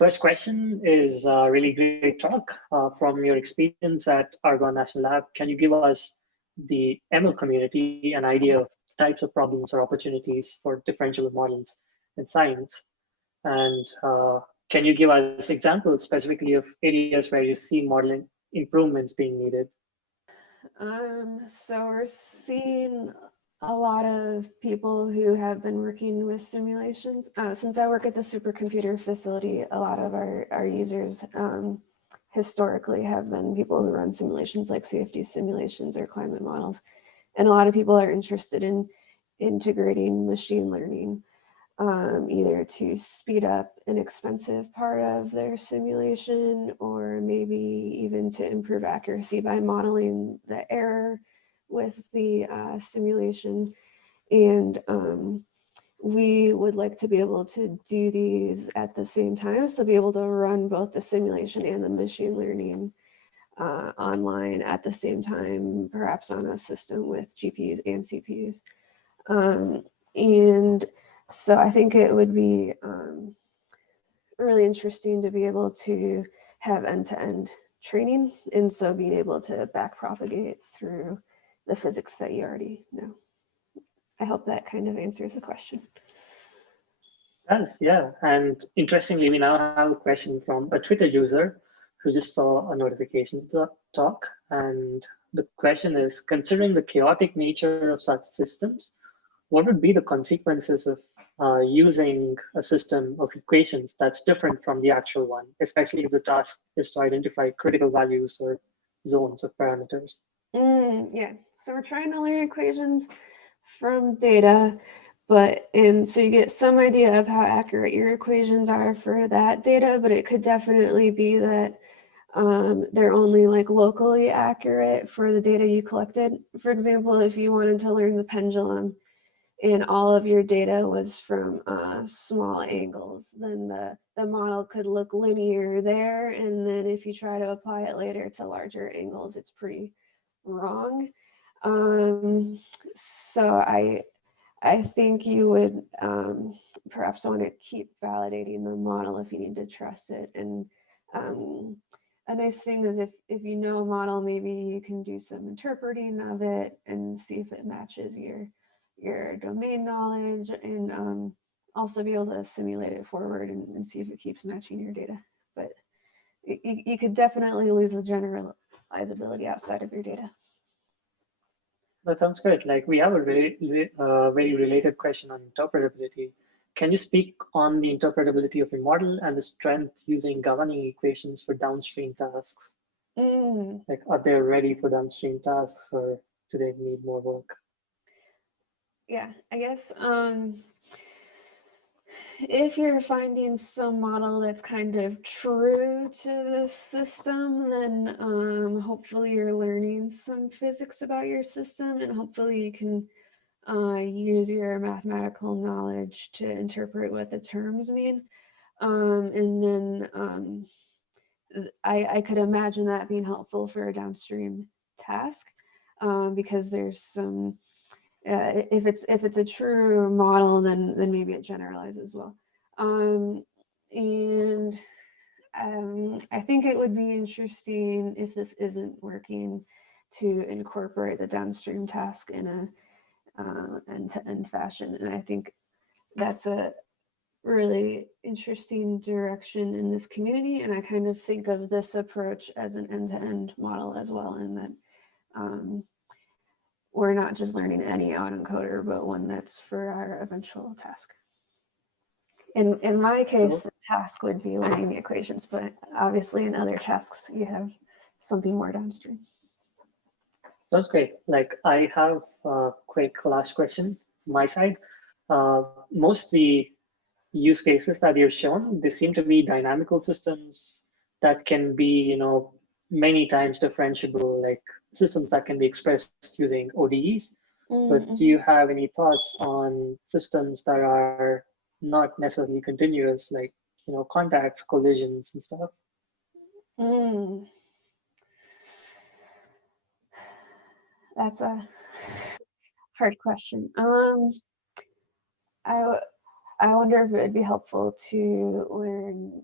first question is a really great talk from your experience at Argonne National Lab. Can you give us the ML community an idea of types of problems or opportunities for differentiable models in science? And can you give us examples specifically of areas where you see modeling improvements being needed? So we're seeing a lot of people who have been working with simulations. Since I work at the supercomputer facility, a lot of our users historically have been people who run simulations like CFD simulations or climate models. And a lot of people are interested in integrating machine learning, either to speed up an expensive part of their simulation, or maybe even to improve accuracy by modeling the error with the simulation. And we would like to be able to do these at the same time, so be able to run both the simulation and the machine learning online at the same time, perhaps on a system with GPUs and CPUs. And so I think it would be really interesting to be able to have end-to-end training, and so being able to back propagate through the physics that you already know. I hope that kind of answers the question. Yes, yeah. And interestingly, we now have a question from a Twitter user who just saw a notification talk. And the question is, considering the chaotic nature of such systems, what would be the consequences of using a system of equations that's different from the actual one, especially if the task is to identify critical values or zones of parameters? Yeah, so we're trying to learn equations from data, and so you get some idea of how accurate your equations are for that data, but it could definitely be that they're only like locally accurate for the data you collected. For example, if you wanted to learn the pendulum and all of your data was from small angles, then the model could look linear there, and then if you try to apply it later to larger angles, it's pretty wrong. So I think you would perhaps want to keep validating the model if you need to trust it. And a nice thing is if you know a model, maybe you can do some interpreting of it and see if it matches your domain knowledge, and also be able to simulate it forward and see if it keeps matching your data. But you could definitely lose the generalizability outside of your data. That sounds good. Like we have a very related question on interpretability. Can you speak on the interpretability of a model and the strength using governing equations for downstream tasks? Like, are they ready for downstream tasks, or do they need more work? Yeah, I guess if you're finding some model that's kind of true to the system, then hopefully you're learning some physics about your system, and hopefully you can use your mathematical knowledge to interpret what the terms mean. And then I could imagine that being helpful for a downstream task, because there's some, if it's a true model, then maybe it generalizes well. And I think it would be interesting, if this isn't working, to incorporate the downstream task in a end-to-end fashion. And I think that's a really interesting direction in this community. And I kind of think of this approach as an end-to-end model as well, in that we're not just learning any autoencoder, but one that's for our eventual task. In my case, the task would be learning the equations, but obviously in other tasks, you have something more downstream. Sounds great. Like, I have a quick last question from my side. Most of the use cases that you've shown, they seem to be dynamical systems that can be, many times differentiable, like systems that can be expressed using ODEs. But do you have any thoughts on systems that are not necessarily continuous, like, contacts, collisions, and stuff? That's a hard question. I wonder if it would be helpful to learn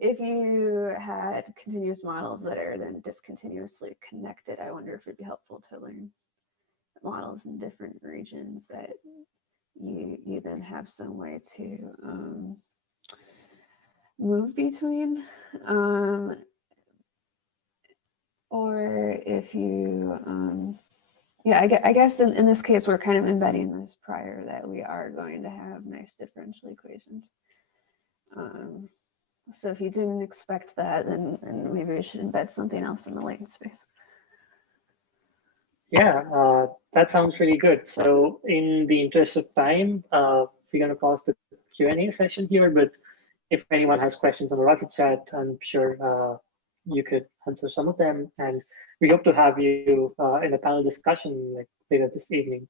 if you had continuous models that are then discontinuously connected, I wonder if it'd be helpful to learn models in different regions that you then have some way to move between, or if you yeah, I guess in this case we're kind of embedding this prior that we are going to have nice differential equations. So if you didn't expect that, then maybe we should embed something else in the latent space. Yeah, that sounds really good. So in the interest of time, we're going to pause the Q&A session here, but if anyone has questions on the Rocket Chat, I'm sure you could answer some of them. And we hope to have you in a panel discussion like later this evening.